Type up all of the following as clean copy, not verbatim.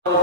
Assalamualaikum.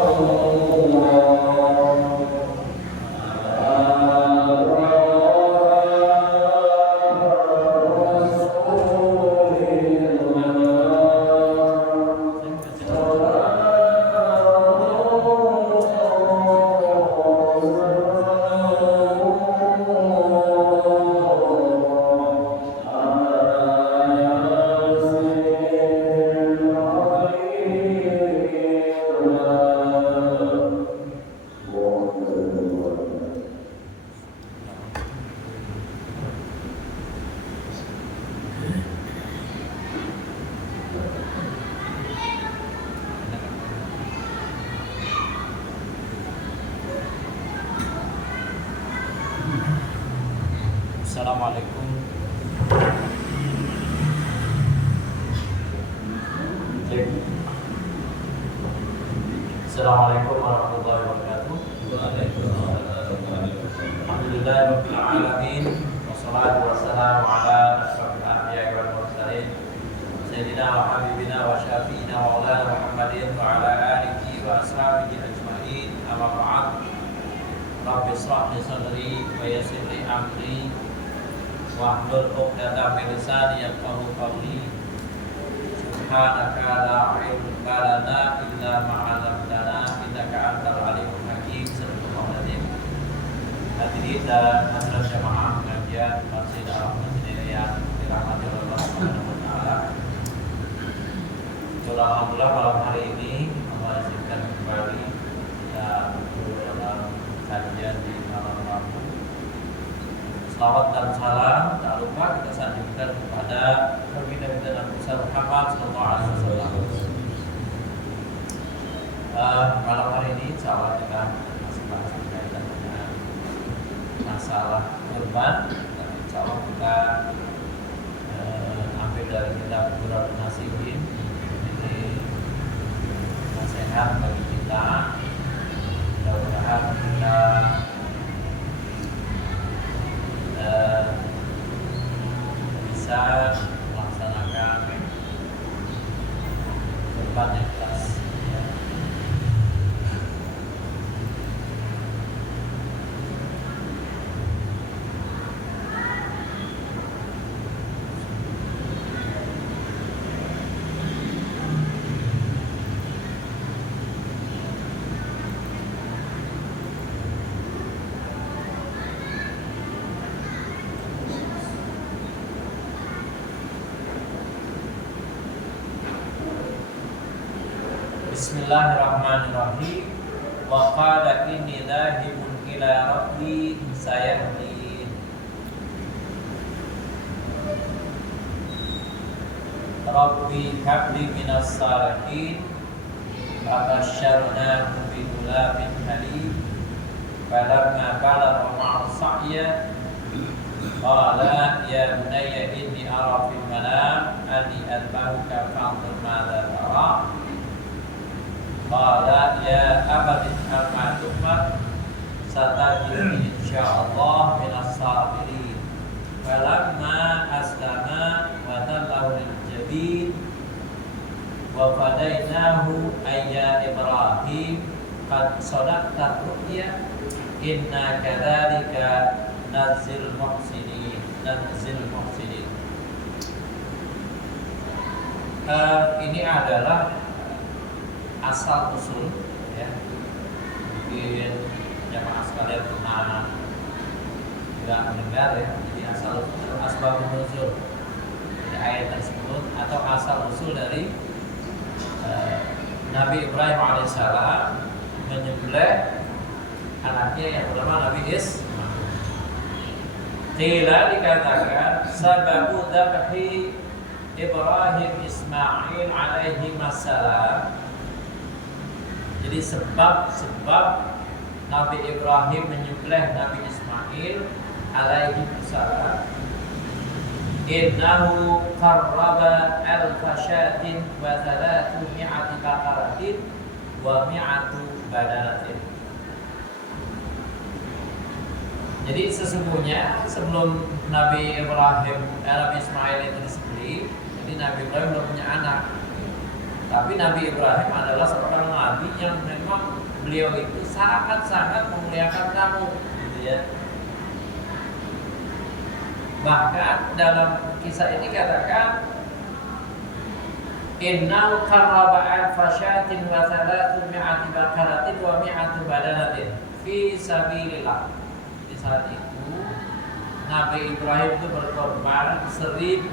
Assalamualaikum warahmatullahi wabarakatuh. Alhamdulillahirabbil alamin wassalatu wassalamu ala asyrofil anbiya'i wal mursalin sayyidina wa habibina wa syafi'ina wa maulana Muhammadin wa ala alihi wa ashabihi ajma'in. Amma ba'd. Rabbi shrah li sadri wa yassir li amri wahlul 'uqdatam min lisani yafqahu qawli. Subhanaka la ilma lana illa ma 'allamtana innaka antal alimul hakim. Sallallahu alaihi wasallam. Hadirin dan hadirat jamaah pengajian Masjid Al-Rahman yang dirahmati Allah Subhanahu wa taala. Alhamdulillah malam hari ini Allah izinkan kembali kita berkumpul dalam kajian di malam Rabu. Salawat dan salam tak lupa kita sanjungkan kepada baginda Nabi Muhammad sallallahu alaihi wasallam. Malam hari ini insyaallah kita masih bahas berkaitan dengan masalah kurban, dan insyaallah kita ambil dari kitab Durrun Nasihin. Ini nasihat bagi kita. Mudah-mudahan kita bisa melaksanakan kurban yang ikhlas. Bismillahirrahmanirrahim. Wa qala inni dhahibun ila rabbi sayahdin. Rabbi habli minas salihin. Fabasyarnahu bi ghulamin halim. Falamma balagha ma'ahu sa'ya qala ya bunayya inni ara fil manam anni adbahuka fanzur madza tara. Qala ya abadi if'al ma tu'mar satajiduni insyaallah minas sabirin. Falamma aslama wa tallahu lil jabin wa fadainahu ayya Ibrahim qad sadaqta ru'ya inna kadzalika nadzil muhsinin. Ini adalah asal usul, ya. Mungkin jamaah sekalian pernah tidak mendengar, ya. Jadi asal usul, asbabun nuzul dari ayat tersebut, atau asal usul dari Nabi Ibrahim alaihissalam menyembelih anaknya yang bernama Nabi Ismail. Qila dikatakan sababu dzabhi Ibrahim Ismail alaihi wassalam. Jadi sebab Nabi Ibrahim menyembelih Nabi Ismail alaihi wassalam, innahu qarraba al-fashatin wa 300 baqaratin wa 100 badanatin. Jadi sesungguhnya sebelum Nabi Ismail itu disembelih, jadi Nabi Ibrahim belum punya anak. Tapi Nabi Ibrahim adalah seorang nabi yang memang beliau itu sangat-sangat memuliakan kamu, gitu ya. Bahkan dalam kisah ini katakan innal qarraba al-fashatin wa 300 bakaratin wa 100 badanatin fi sabilillah. Di saat itu Nabi Ibrahim itu berkorban 1000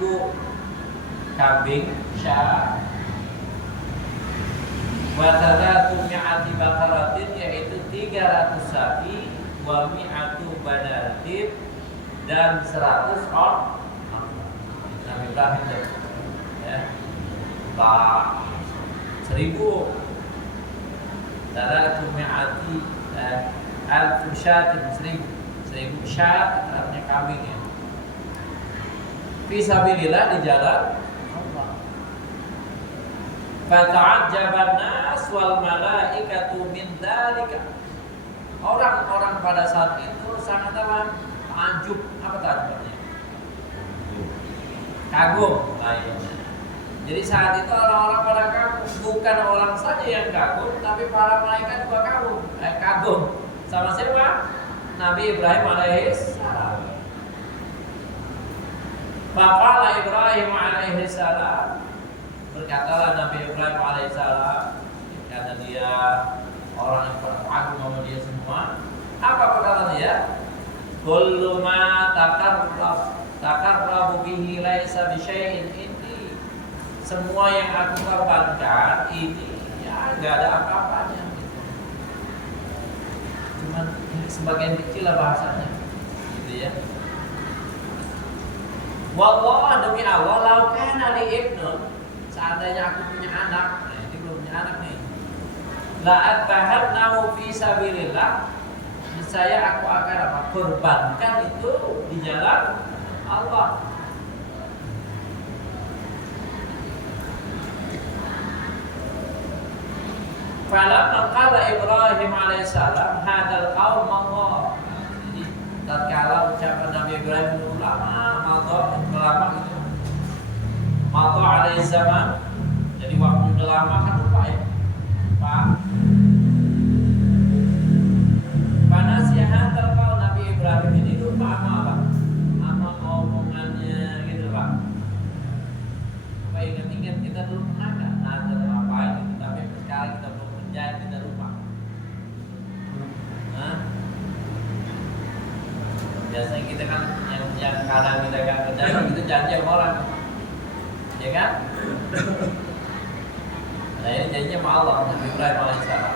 kambing syah wa 300 bakaratin, yaitu 300 sapi, wa 100 badanatin, dan 100 on Nabi Ibrahim itu, ya, Pak 1000 darah tumiati al-fushat 1000 syat, artinya kambing ya. Fisabilillah, di jalan Allah. Fata'ajjaban nas wal malaikatu min dzalika. Orang-orang pada saat itu sangat apa? Takjub. Apa takjubnya? Kagum lainnya. Jadi saat itu orang-orang pada kagum, bukan orang saja yang kagum, tapi para malaikat juga kagum. Sama siapa? Nabi Ibrahim alaihissalam. Faqala Ibrahim alaihissalam, berkatalah Nabi Ibrahim alaihissalam, karena dia orang yang kagum sama dia semua. Apa perkataan dia? Kullu ma takarrabu bihi laisa bi syai'in indi. Semua yang aku korbankan ini ya enggak ada apa-apanya gitu. Cuman sebagian kecil lah bahasanya, gitu ya. Wallah, demi Allah, lau kana li ibnun, seandainya aku punya anak, nah ini belum punya anak nih. La atbahannahu fi sabilillah, saya aku akan apa? Korbankan itu di jalan Allah. Falamma qala Ibrahim alaihissalam hadal qaum Allah. Jadi tatkala ucapan Nabi Ibrahim itu lama gitu. Madha alaihi zaman. Jadi waktu udah lama kan lupa ya. Pak. Panasya hadal qaum, Nabi Ibrahim ini lupa apa? Sama omongannya gitu, Pak. Apa ingat-ingat kita dulu pernah enggak nazar ngapain gitu, tapi sekarang kita belum kerjain, kita lupa. Biasanya kita kan yang kadang kita gak kerjain, kita janji sama orang, ya kan? Nah ini janji sama Allah, Nabi Ibrahim alaihissalam.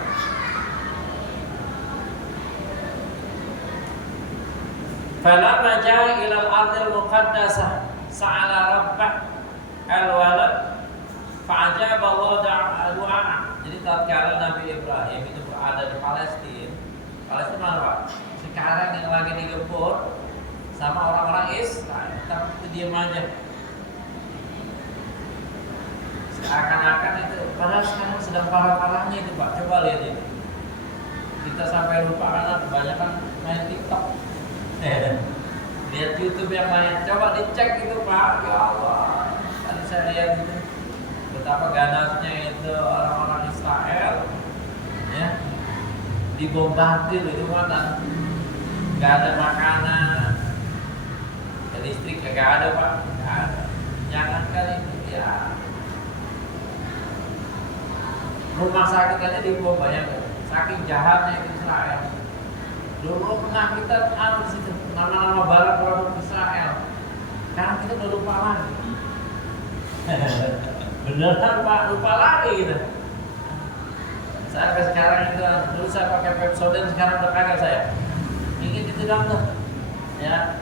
Falamma ja'a ilal ardil muqaddasah sa'ala rabbah al-walad fa'ajaba Allah du'a. Jadi tatkala Nabi Ibrahim itu berada di Palestina mana Pak? Sekarang yang lagi digempur sama orang-orang Israel, tapi itu diam aja. Seakan-akan itu, padahal sekarang sedang parah-parahnya itu Pak. Coba lihat ini. Kita sampai lupa karena kebanyakan main TikTok. Lihat YouTube yang lain, coba dicek itu Pak. Ya Allah, tadi saya lihat itu betapa ganasnya itu orang-orang Israel, ya, dibombardir itu kan, nggak ada makanan, listrik nggak ada Pak, nggak ada. Jangankan itu ya, rumah sakit aja dibom, bayangkan, saking jahatnya itu Israel. Dulu pernah kita di situ nama-nama barang produk Israel. Sekarang kita udah lupa lagi. Beneran Pak, lupa lagi gitu. Sampai sekarang itu dulu saya pakai Pepsodent, sekarang udah kagak saya. Ingin itu dong tuh, ya.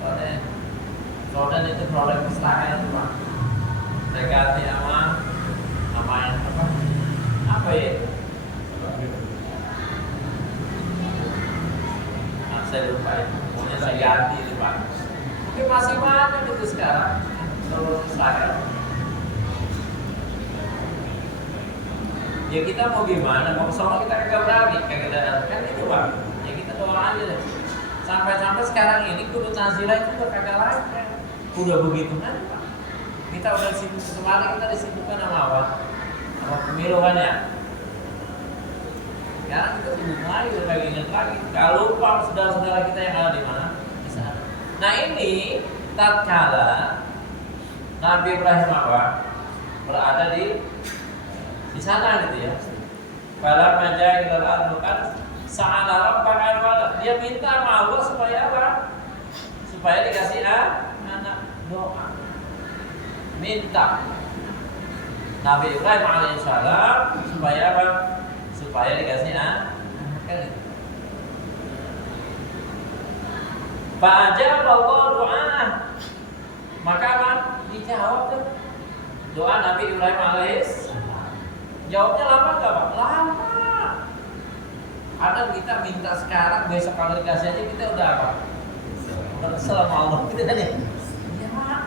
Pepsodent itu produk Israel tuh Pak. Saya ganti sama yang apa? Apa ya? Saya lupa itu, pokoknya saya ganti itu Pak. Mungkin masih mana gitu sekarang kalau Israel. Ya kita mau gimana, mau kesana kita kagak berani, kagak ada, kan itu Pak. Ya kita doa aja deh. Sampai sekarang ini kudu Nazilah itu udah kagak layak, udah begitu kan Pak. Kita udah sibuk kemarin, kita disibukkan sama apa? Sama pemilu kan ya. Sekarang kita sibuk lagi, udah ingat lagi. Kalau lupa saudara-saudara kita yang ada di mana? Di sana. Nah ini tatkala Nabi Ibrahim apa? Berada di sana gitu ya. Pada majah ilal ardu kan sa'ala rabbaka wala, dia minta sama Allah supaya apa? Supaya dikasih anak, doa. Minta Nabi Ibrahim alaihissalam supaya apa? Supaya dikasih anak. Kan gitu. Fa'ajab Allah doa. Maka apa? Dijawab tuh doa Nabi Ibrahim alaihissalam. Jawabnya lama nggak Pak? Lama. Kadang kita minta sekarang, besok kalau dikasih aja kita udah apa? Udah kesel sama Allah gitu kan ya? Iya Pak.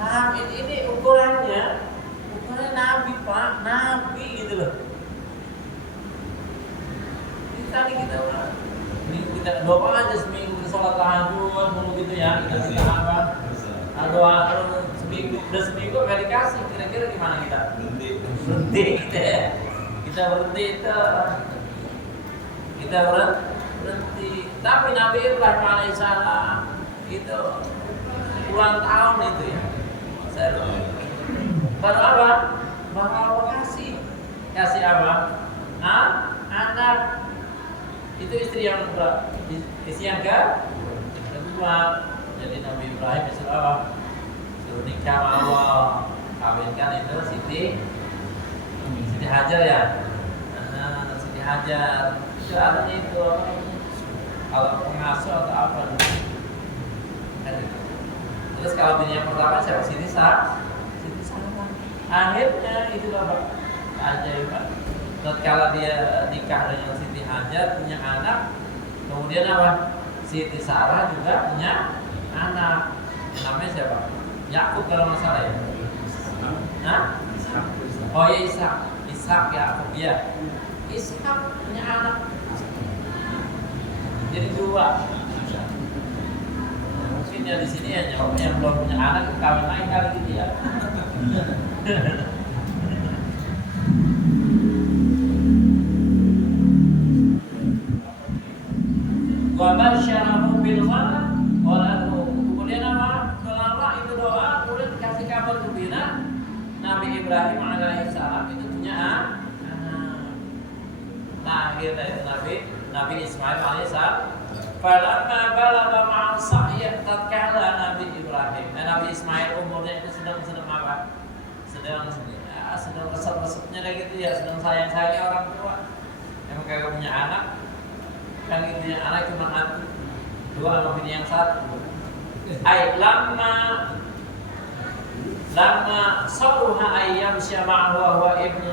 Nah ini ukurannya Nabi Pak, Nabi gitu loh. Ini tadi kita udah minggu kita doa aja seminggu kita sholat tahajud mulu gitu ya. Kita apa? Doa udah seminggu nggak dikasih, kira-kira gimana kita? Berhenti gitu ya. Kita berhenti tapi Nabi Ibrahim alaihissalam itu puluhan tahun itu ya. Baru apa? Bakal kasih apa? Anak. Itu istri yang kedua. Jadi Nabi Ibrahim disuruh apa? Suruh nikah sama Allah, kawinkan itu Siti Hajar ya. Siti Hajar. Itu artinya itu apa? Kalau pengasuh atau apa? Terus kalau bini yang pertama siapa? Siti Sarah. Akhirnya itu Bapak keajaiban. Tatkala dia nikah dengan Siti Hajar punya anak, kemudian apa? Siti Sarah juga punya anak. Namanya siapa? Yakub kalau nggak salah ya. Nah? Oh ya Ishak Yakub ya. Ishak punya anak. Jadi dua. Mungkin ya di sini ya yang belum punya anak kawin lagi kali gitu ya. Wa basyarahu bil ghalab walahu. Kemudian apa? Setelah itu doa, kemudian dikasih kabar gembira Nabi Ibrahim alaihissalam itu punya anak. Lahir dari Nabi Ismail alaihissalam. Falamma balagha ma'a sa'ya tatkala Nabi Ismail umurnya itu sedang apa? Sedang resep-resepnya kayak gitu ya, sedang sayang-sayangnya orang tua. Emang kagak punya anak, kan gitu ya, anak cuma satu, dua sama bini yang satu. Lama saluha ayyam syama'ahu wa huwa ibnu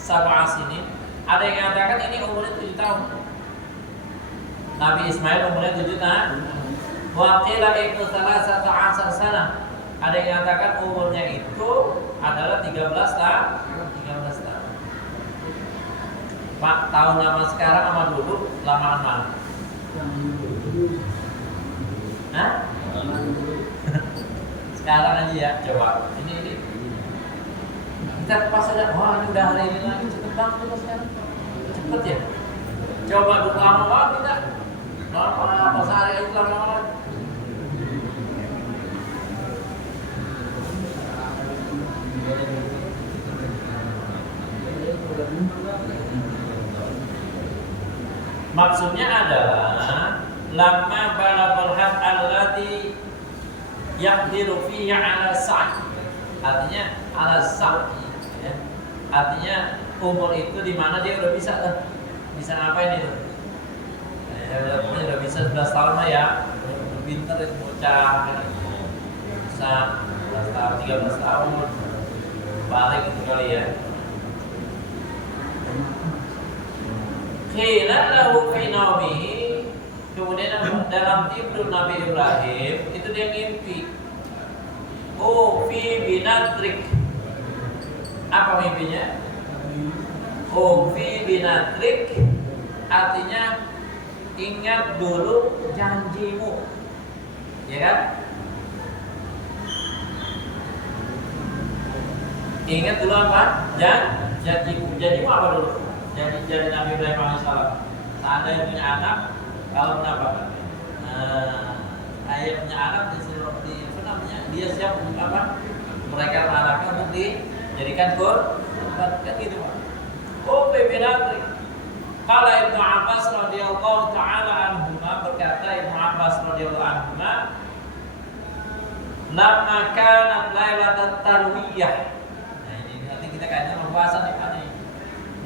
sab'a sinin. Ada yang mengatakan ini umurnya 7 tahun. Nabi Ismail umurnya 7 tahun. Wa qila ibnu salasata asar sana. Ada yang mengatakan umurnya itu adalah 13 tahun. Pak, tahun lama sekarang sama dulu lamaan mana? Hah? Sekarang aja ya, coba. Ini. Kita pas ada, wah ini udah hari ini lagi, cepet banget kita sekarang. Cepet ya? Coba dulu lama banget kita. Lama, sehari aja lama banget. Maksudnya adalah lama balaghal had alladhi yaqdiru fihi ala sa'i. Artinya ala sa'i ya. Artinya umur itu di mana dia udah bisa tuh. Bisa ngapain itu? Udah bisa 11 tahun lah ya. Udah pinter itu bocah. Bisa 11 tahun, 13 tahun. Balik itu kali ya. Qila lahu fi naumihi, kemudian dalam tidur Nabi Ibrahim itu dia mimpi. Oh fi binatrik. Apa mimpinya? Oh fi binatrik artinya ingat dulu janjimu. Ya kan? Ingat dulu apa? Janjimu apa dulu? Jadi Nabi Ibrahim alaihissalam. Ada yang punya anak, kalau kenapa? Ayah punya anak dia siap untuk apa? Mereka anaknya untuk dijadikan korban, kan gitu Pak. Binatri. Kala Ibnu Abbas radhiyallahu taala anhuma, berkata Ibnu Abbas radhiyallahu anhuma, lamma kanat lailatul tarwiyah. Nah ini nanti kita kaitkan pembahasan ini.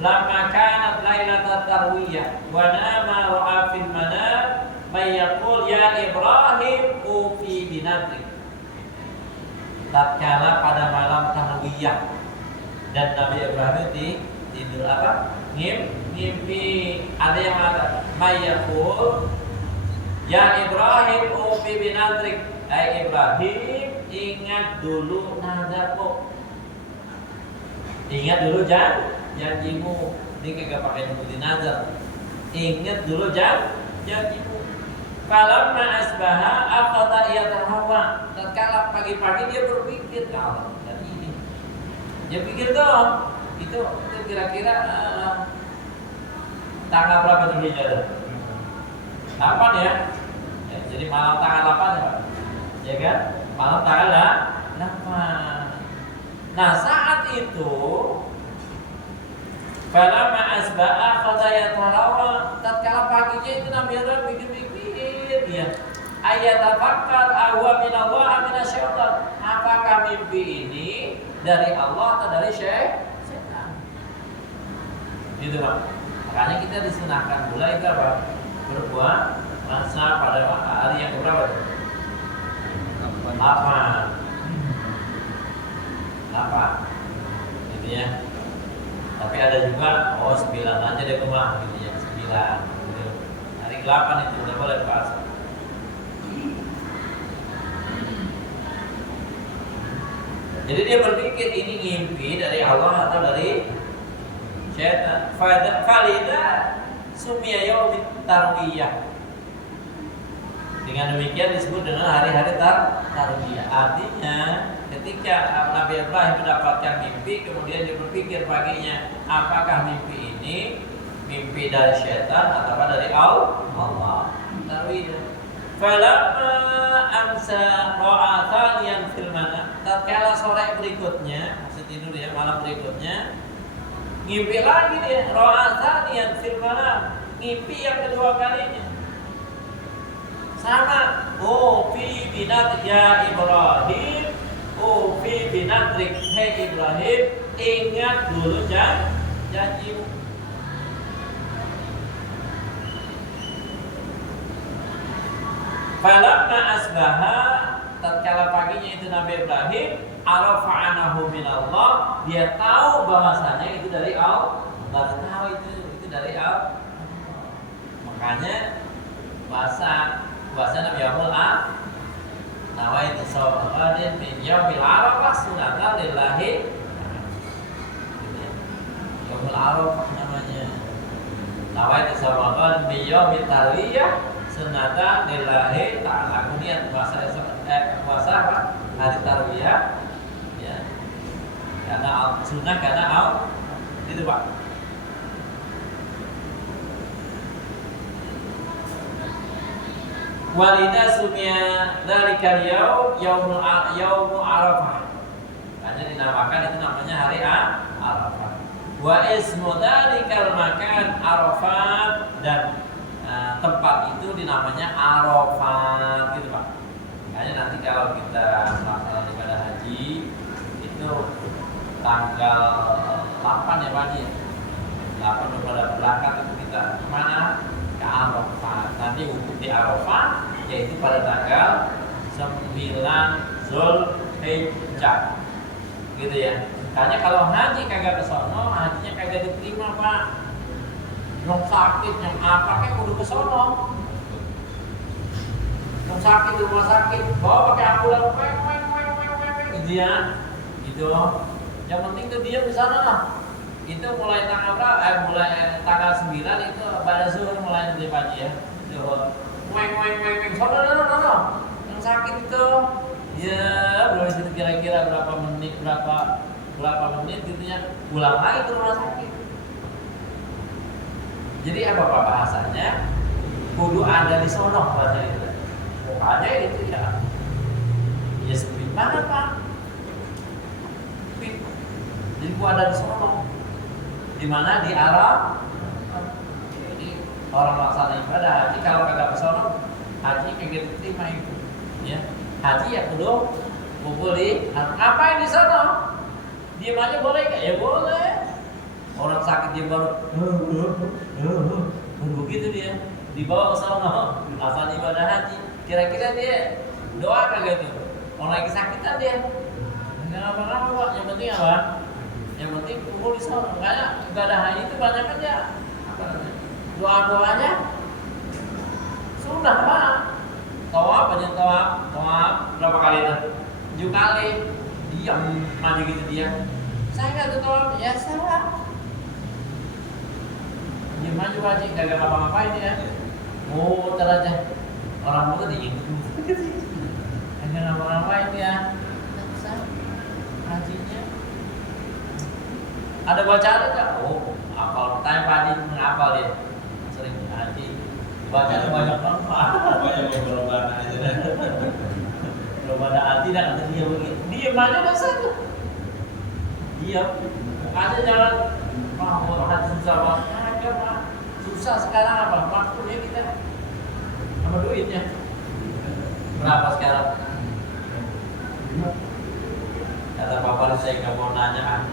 Lamma kanat lailatul tarwiyah wa nama ra'a fil manam may yaqul ya Ibrahim ufi binatri. Tatkala pada malam tarwiyah dan Nabi Ibrahim tidur apa? Ngimpi. Ada yang mengatakan may yaqul ya Ibrahim ufi binatri. Hai Ibrahim, ingat dulu nazarmu. Ingat dulu janjimu. Ini kagak pakai nyebutin nazar. Ingat dulu janjimu. Falamma asbaha aqata yatahawa. Tatkala pagi-pagi dia berpikir kalau dan ini. Dia pikir dong, itu kira-kira tanggal berapa Zulhijjah? 8 ya. Jadi malam tanggal 8 ya Pak. Ya kan? Malam tanggal 8. Nah saat itu falamma asbaha qada yatarawa, tatkala paginya itu Nabi Ibrahim pikir-pikir ya. Ayatafakkar ahwa minallah minasyaitan. Apakah mimpi ini dari Allah atau dari setan? Gitu Pak. Makanya kita disunahkan mulai berbuat puasa pada hari yang berapa? 8 gitu ya. Tapi ada juga 9 aja deh rumah gitu ya, 9 gitu. Hari 8 itu udah boleh puasa. Jadi dia berpikir ini mimpi dari Allah atau dari syaitan. Falida sumia yaumit tarwiyah. Dengan demikian disebut dengan hari-hari tarwiyah. Artinya ketika Nabi Ibrahim mendapatkan mimpi, kemudian dia berpikir paginya, apakah mimpi ini mimpi dari syaitan atau dari Allah? Tarwiyah. Falamma amsa ra'a thaniyan fil manam. Tatkala sore berikutnya, masih tidur ya, malam berikutnya, ngimpi lagi dia, ra'a thaniyan fil manam. Ngimpi yang kedua kalinya. Sama, fi binat ya Ibrahim, fi binatrik, hei Ibrahim, ingat dulu janjimu. Falamma asbaha, tatkala paginya itu Nabi Ibrahim, arafa anahu minallah, dia tahu bahwasanya itu dari Allah. Baru tahu itu dari Allah. Makanya bahasa Nabi Muhammad nawaitu shawmadin min yaumil arafah sunatan lillahi. Yaumil arafah namanya. Nawaitu shawmadin min yaumil tarwiyah sunatan lillahi ta'ala. Kemudian puasa hari tarwiyah ya. Karena sunnah karena itu Pak. Walida sumia dzalika yaum yaumu arafah. Hanya dinamakan itu namanya hari Arafah. Wa ismu dzalikal makan Arafat, dan tempat itu dinamanya Arafat gitu Pak. Makanya nanti kalau kita melaksanakan ibadah haji itu tanggal 8 ya Pak ya. 8 pada berangkat itu kita kemana? Ke Arafat. Nanti wukuf di Arafat yaitu pada tanggal 9 Zulhijjah. Gitu ya. Makanya kalau haji kagak kesono, hajinya kagak diterima Pak. Yang sakit, yang apa kayak kudu kesono. Yang sakit di rumah sakit, bawa pakai ambulan, gitu ya. Gitu. Yang penting tuh dia di sana lah. Itu mulai tanggal berapa? Mulai tanggal 9 itu pada zuhur mulai dari pagi ya. Zuhur. Sono. Yang sakit itu ya belum situ kira-kira berapa menit, berapa berapa menit gitu ya, pulang lagi ke rumah sakit. Jadi apa Pak bahasanya? Kudu ada di sono bahasa itu. Ada itu ya. Ya speed banget Pak. Speed. Jadi gua ada di sono. Di mana di Arab. Jadi orang melaksanakan ibadah haji kalau kagak ke sono, haji kagak diterima itu. Ya. Haji ya kudu kumpul di apa yang di sono? Diam aja boleh nggak? Ya boleh. Orang sakit dia baru begitu dia dibawa ke sana asal ibadah haji. Kira-kira dia doa kagak tuh? Orang lagi sakitan dia nggak apa-apa Pak. Yang penting apa? Yang penting kumpul di sana. Makanya ibadah haji itu banyak aja apa namanya? Doa-doanya sudah Pak. Tawaf aja tawaf berapa kali itu? 7 kali. Diam aja gitu dia. Saya nggak tahu ya salah. Diam aja wajib kagak ngapa-ngapain ya. Muter aja. Orang muter dingin. Kagak ngapa-ngapain ya. Bisa hajinya. Ada bacaan enggak? Oh, apal. Tanya Pak Haji menghafal dia. Sering haji. Bacaan banyak banget. Banyak berubah aja deh. Belum ada hati dan kata dia begitu. Diam aja dah satu. Diam. Aja jangan mau hati susah banget. Aja Pak. Susah sekarang apa? Waktunya kita sama duitnya. Berapa sekarang? Kata Pak Wali saya nggak mau nanya.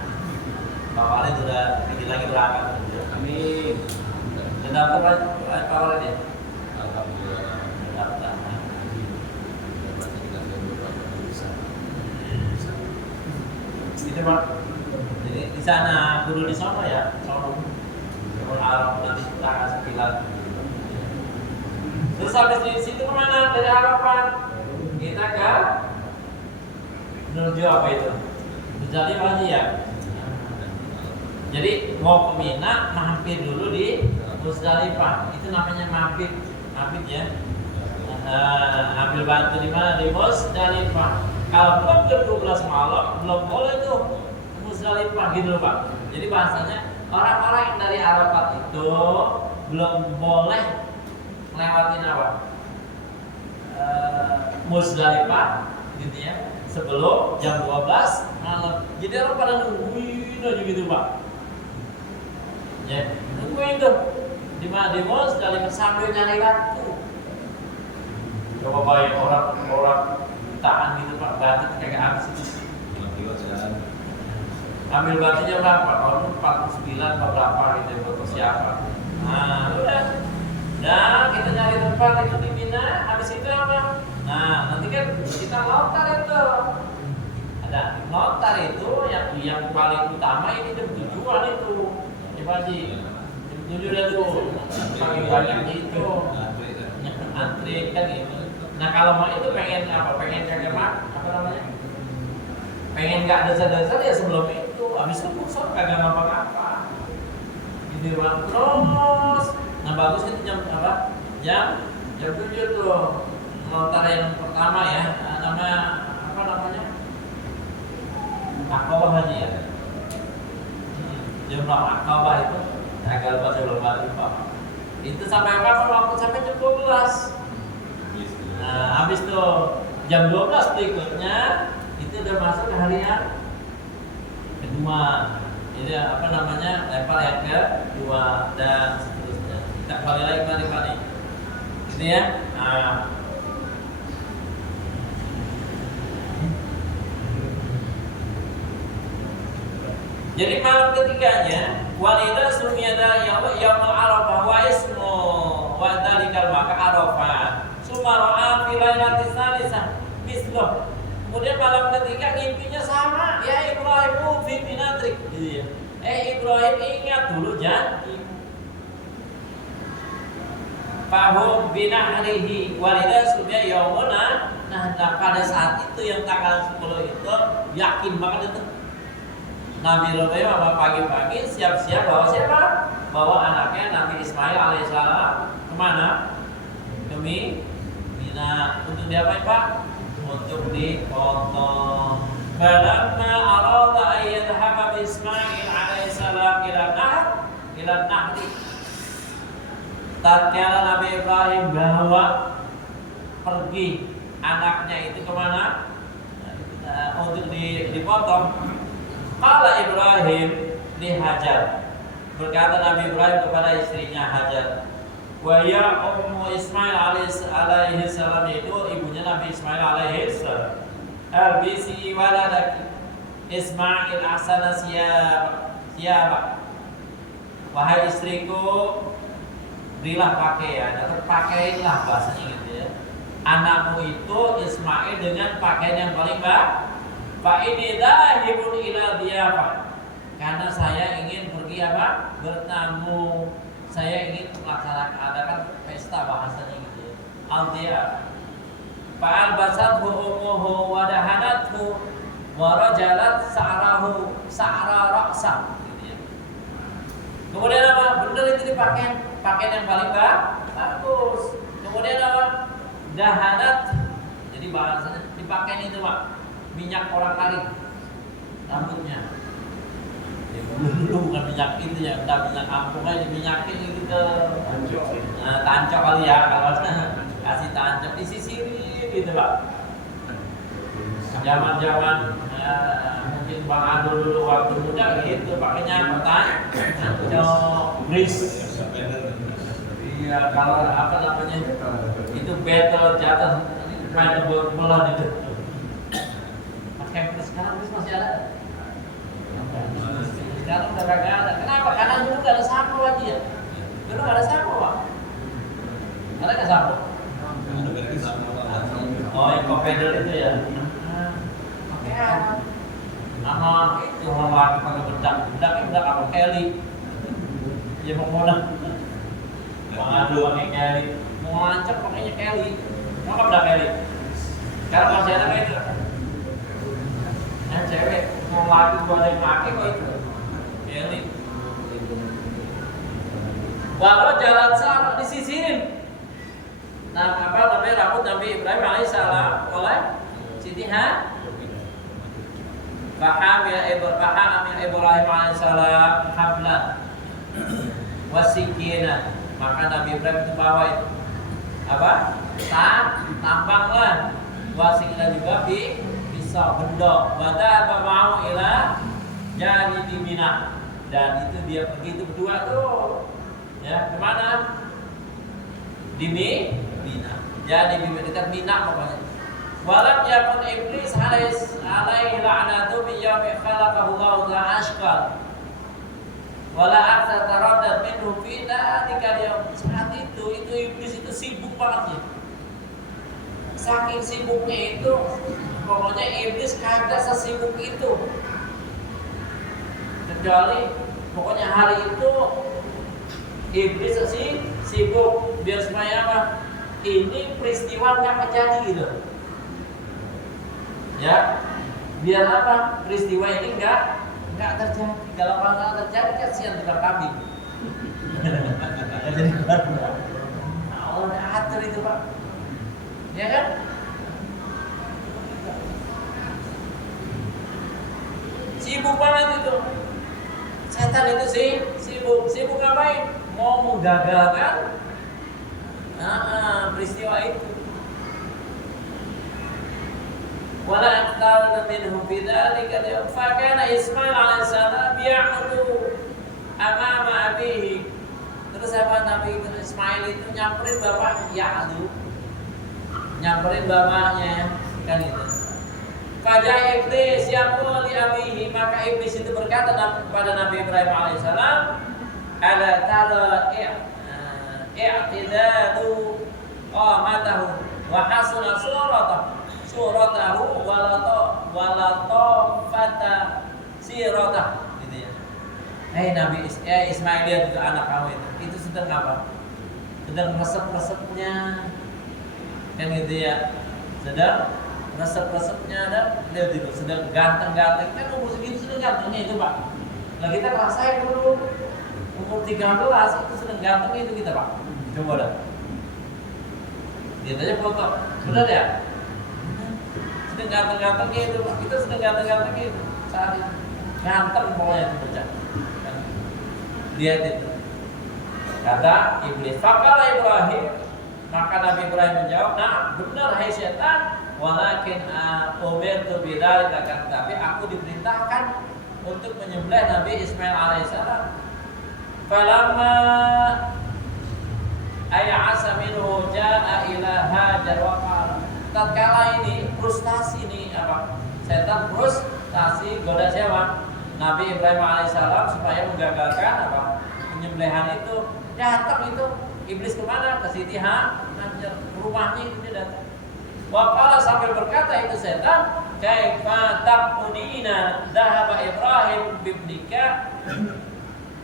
Pak Wali sudah bikin lagi berangkat. Amin. Sudah apa Pak Wali dia? Alhamdulillah. Daftar. Gitu Pak. Jadi di sana kudu di sono ya, sono. Kalau Arab nanti kita akan sekilas. Terus habis di situ kemana? Dari Arafat kita ke menuju apa itu? Muzdalifah Haji ya. Jadi mau ke Mina mampir dulu di Muzdalifah. Itu namanya mampir ya. Ambil batu di mana? Di Muzdalifah. Kalau belum jam 12 malam belum boleh tuh Muzdalifah gitu loh Pak. Jadi bahasanya orang-orang yang dari Arafat itu belum boleh lewatin apa? Muzdalifah gitu ya. Sebelum jam 12 malam. Jadi orang pada nungguin aja gitu Pak. Ya, nungguin tuh. Di mana di Muzdalifah sambil nyari waktu. Coba bayang orang jutaan gitu Pak, batu kayak habis itu. Ambil batunya berapa? Kalau 49 atau berapa gitu buat siapa? Nah, udah. Nah, kita nyari tempat itu di Mina, habis itu apa? Nah, nanti kan kita lontar itu. Ada lontar itu yang paling utama ini tujuan itu. Coba Ji. Tujuh dia tuh. Paling banyak itu. Antri kan gitu. Nah, kalau mau itu pengen apa? Pengen kagak apa namanya? Pengen nggak dasar-dasar ya sebelum itu. Habis itu pusat kagak ngapa-ngapa. Gitu Bang. Terus, nah bagus itu jam apa? Jam 7 tuh. Lontar yang pertama ya. Nama apa namanya? Aqabah Haji ya. Jumlah Aqabah itu agak lupa sebelum Pak. Itu sampai kapan waktu? Sampai jam 12. Nah, habis tuh jam 12 berikutnya itu udah masuk ke hari yang kedua. Jadi apa namanya? Level yang kedua dan seterusnya. Kita kembali lagi mari. Gitu ya. Nah. Jadi malam ketiganya walida sumiyada yaumul arafah wa ismu wa dalikal maka arafah. Sumara'a fi lailatis salisah misloh. Kemudian malam ketiga ngimpinya sama, ya Ibrahim fi binatrik. Iya. Ibrahim ingat dulu janji. Fahum binahrihi walida sumya yaumuna. Nah, pada saat itu yang tanggal 10 itu yakin banget itu Nabi Ibrahim sama pagi-pagi siap-siap bawa siapa? Bawa anaknya Nabi Ismail alaihissalam kemana? Demi Mina untuk diapain Pak? Untuk dipotong. Falamma arada an yadhhaba bi Ismail alaihi salam ila nahri. Tatkala Nabi Ibrahim bawa pergi anaknya itu kemana? Untuk dipotong. Qala Ibrahim li Hajar. Berkata Nabi Ibrahim kepada istrinya Hajar. Wa ya ummu Ismail alaihi salam, itu ibunya Nabi Ismail alaihi salam. Arbisi waladaki Ismail ahsana siyaba. Wahai istriku, berilah pakaian atau pakailah bahasanya gitu ya. Anakmu itu Ismail dengan pakaian yang paling baik. Fa ini dzahibun ila diyafah. Karena saya ingin pergi apa? Bertamu. Saya ingin melaksanakan pesta bahasanya gitu ya. Al-diyafah. Fa albasathu ummuhu wa dahanathu wa rajalat sa'ra ra'sa gitu ya. Kemudian apa? Benar itu dipakai pakaian yang paling bagus. Kemudian apa? Dahanat. Jadi bahasanya dipakai itu Pak, minyak orang kari rambutnya. Ya, dulu bukan minyak itu ya, udah minyak kampung aja diminyakin gitu ke tancok kali ya, kalau kasih tancok disisirin gitu Pak. Zaman-zaman mungkin Bang Adul dulu waktu muda gitu pakainya tancok gris. Iya, kalau apa namanya itu battle jatuh main bola itu. Pakai sekarang masih ada. Sekarang udah kagak ada. Kenapa? Karena dulu gak ada sampo lagi ya. Dulu gak ada sampo Pak. Ada nggak sampo? Oh, yang kopedel itu ya. Pakai apa? Nama itu orang lagi pakai bedak. Bedak apa? Kelly. Ya mau mana? Mengadu pakai Kelly, mau lancap pakainya Kelly, mau apa bedak Kelly? Sekarang masih ada kayak itu. Cewek mau lagi buat yang pakai kok itu Kelly. Walau jalan sarah disisirin. Nah, apa namanya rambut Nabi Ibrahim alaihissalam oleh Siti Fahamil Ibrahim alaihissalam hablan wasikina. Maka Nabi Ibrahim itu bawa itu apa? Tampanglah wasikina juga pisau bendok. Bada mau ila jadi di Mina, dan itu dia pergi itu berdua tuh ya kemana? Di Mina. Jadi dekat Mina pokoknya. Walam yakun iblis alaihi la'natu bi yaumi khalaqahu Allahu ta'ala ashqal. Wala aksa taraddad minhu fi dzalika al-yaum. Saat itu iblis itu sibuk banget ya. Saking sibuknya itu, pokoknya iblis kagak sesibuk itu. Kecuali pokoknya hari itu iblis sibuk biar supaya apa? Ini peristiwa nggak terjadi gitu. Ya, biar apa? Peristiwa ini nggak terjadi. Kalau nggak terjadi kasihan tukang kambing. Jadi Allah atur itu Pak. Ya kan? Sibuk banget itu. Setan itu sibuk ngapain? Mau menggagalkan peristiwa itu. Wala aqtal minhum fi dzalika al-yawm fa kana Ismail alaihissalam ya'udu amama abihi. Terus apa Nabi Ismail itu nyamperin bapaknya, nyamperin bapaknya kan itu. Faja iblis yaqulu li abihi, maka iblis itu berkata kepada Nabi Ibrahim alaihissalam, ala tara i'tidadu qamatahu wa hasuna suratahu walato fata sirotah gitu ya. Nabi Ismail lihat itu anak kamu itu sedang apa? Sedang resep-resepnya kan gitu ya. Sedang resep-resepnya dan lihat itu sedang ganteng-ganteng kan umur segitu sedang gantengnya itu Pak. Nah kita rasain dulu umur 13 itu sedang ganteng itu kita Pak. Coba dah. Lihat aja foto. Benar ya? sedang ganteng-ganteng gitu, kita sedang ganteng-ganteng gitu saat itu, ganteng pokoknya itu bocah. Lihat itu, kata iblis, faqala Ibrahim, maka Nabi Ibrahim menjawab, nah benar hai setan, walakin umirtu bidzalika, tapi aku diperintahkan untuk menyembelih Nabi Ismail alaihissalam. Falamma ay'asa minhu jaa ila Hajar wa qala, tatkala ini frustasi nih apa? Setan frustasi goda siapa? Nabi Ibrahim alaihissalam supaya menggagalkan apa? Penyembelihan itu. Datang itu iblis kemana? Ke Siti Hajar, rumahnya itu dia datang. Wa qala, sambil berkata itu setan, kaifa taqunina dhahaba Ibrahim bibnika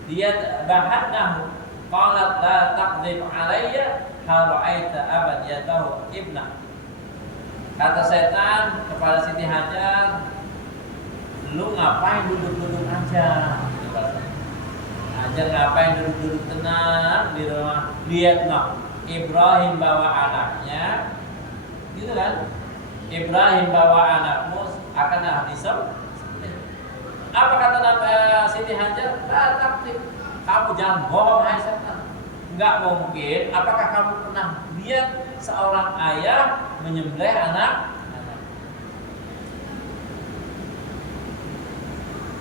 liyadbahannahu, qalat la taqdim alayya hal ra'aita aban yatahu ibna. Kata setan kepada Siti Hajar, lu ngapain duduk-duduk aja? Hajar ngapain duduk-duduk tenang di rumah? Lihat noh, Ibrahim bawa anaknya, gitu kan? Ibrahim bawa anakmu akan disembelih. Apa kata Siti Hajar? La taqdim, kamu jangan bohong hai setan. Enggak mungkin. Apakah kamu pernah lihat seorang ayah menyembelih anak?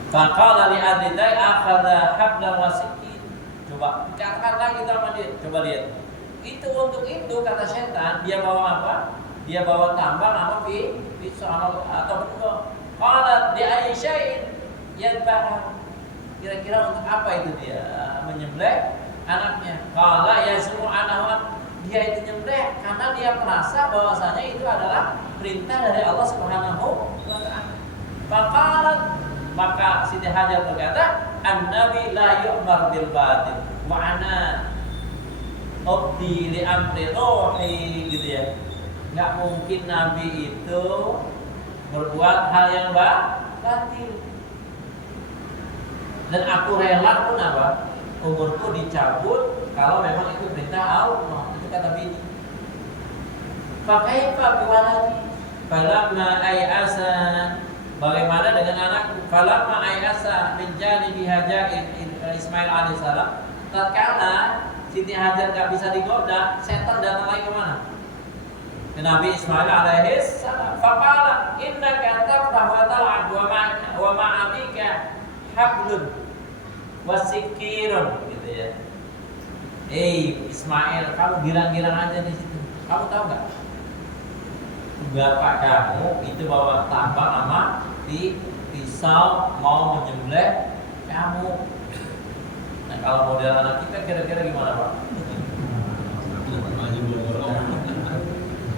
Faqala li adidai akhadha hablan wa sikin. Coba dikatakan lagi sama dia. Coba lihat. Itu untuk itu kata setan, dia bawa apa? Dia bawa tambang sama pisau atau benda. Qala di ayyi syai'in yadbah. Kira-kira untuk apa itu dia menyembelih anaknya? Qala yasmu anahu, dia itu nyembelih karena dia merasa bahwasanya itu adalah perintah dari Allah Subhanahu wa taala. Faqalat, maka Siti Hajar berkata, an-nabi la yu'mar bil batil wa ana ubdi li amri ruhi, gitu ya. Enggak mungkin nabi itu berbuat hal yang batil. Dan aku rela pun apa? Umurku dicabut kalau memang itu perintah Allah. Itu kata bini. Fakaifa biwaladi? Falamma ay'asa, bagaimana dengan anakku? Falamma ay'asa min janibi Hajar Ismail alaihissalam, tatkala Siti Hajar gak bisa digoda, setan datang lagi kemana? Ke Nabi Ismail alaihissalam. Faqala innaka tafrahu wa tal'ab wa ma'abika hablun wasikirun, gitu ya. Ismail, kamu girang-girang aja di situ. Kamu tahu nggak? Bapak kamu itu bawa tambang sama pisau mau menyembelih kamu. Nah, kalau model anak kita kira-kira gimana, Pak?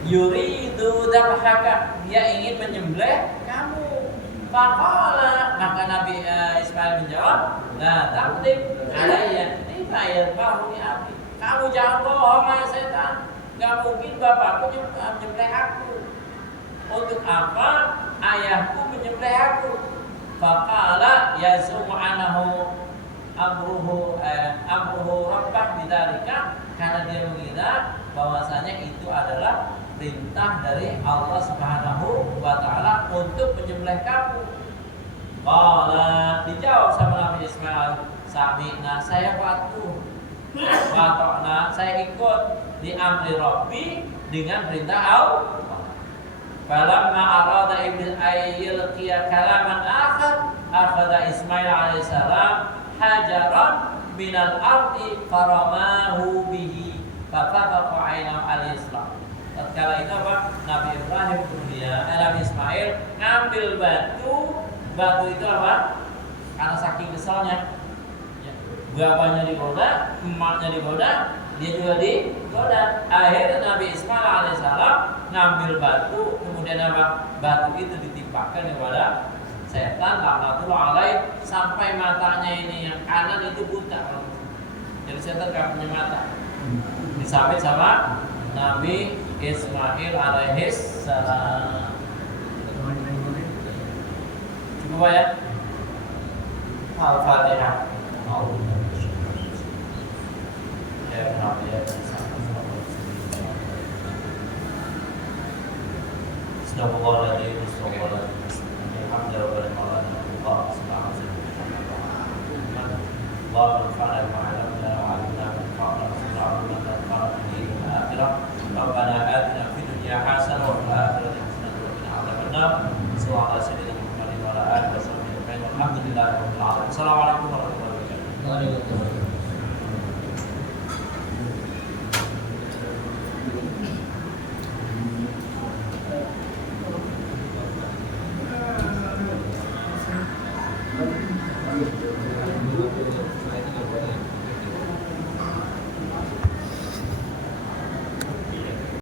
Yuridu dabhaka, dia ingin menyembelih kamu. Faqala, maka Nabi Ismail menjawab, la taqdim alayya lima yadbahu li abi. Kamu jangan bohong ya setan. Gak mungkin bapakku menyembelih aku. Untuk apa ayahku menyembelih aku? Faqala yazumu anahu amruhu rabbah bidzalika, karena dia mengira bahwasanya itu adalah perintah dari Allah Subhanahu wa taala untuk menyembelih kamu. Qala, dijawab sama Nabi Ismail, sami'na, saya patuh. Wata'na, saya ikut di amri Rabbi, dengan perintah Allah. Falamma arada iblis ayyulqiya kalaman akhar, akhadha Ismail alaihissalam hajaran minal ardi faramahu bihi fafaqa ainahu alaihissalam. Tatkala itu apa? Nabi Ibrahim kemudian Nabi Ismail ngambil batu itu apa? Karena saking kesalnya, bapaknya digoda, emaknya digoda, dia juga digoda. Akhirnya Nabi Ismail alaihissalam ngambil batu, kemudian apa? Batu itu ditimpakan kepada setan laknatullah alaih, sampai matanya ini yang kanan itu buta. Jadi setan gak punya mata. Disabit sama Nabi Ismail alaihissalam. Cukup ya? Al-Fatihah. Bismillahirrahmanirrahim. Alhamdulillahirabbil alamin. Assalamualaikum warahmatullahi wabarakatuh. Waalaikumsalam.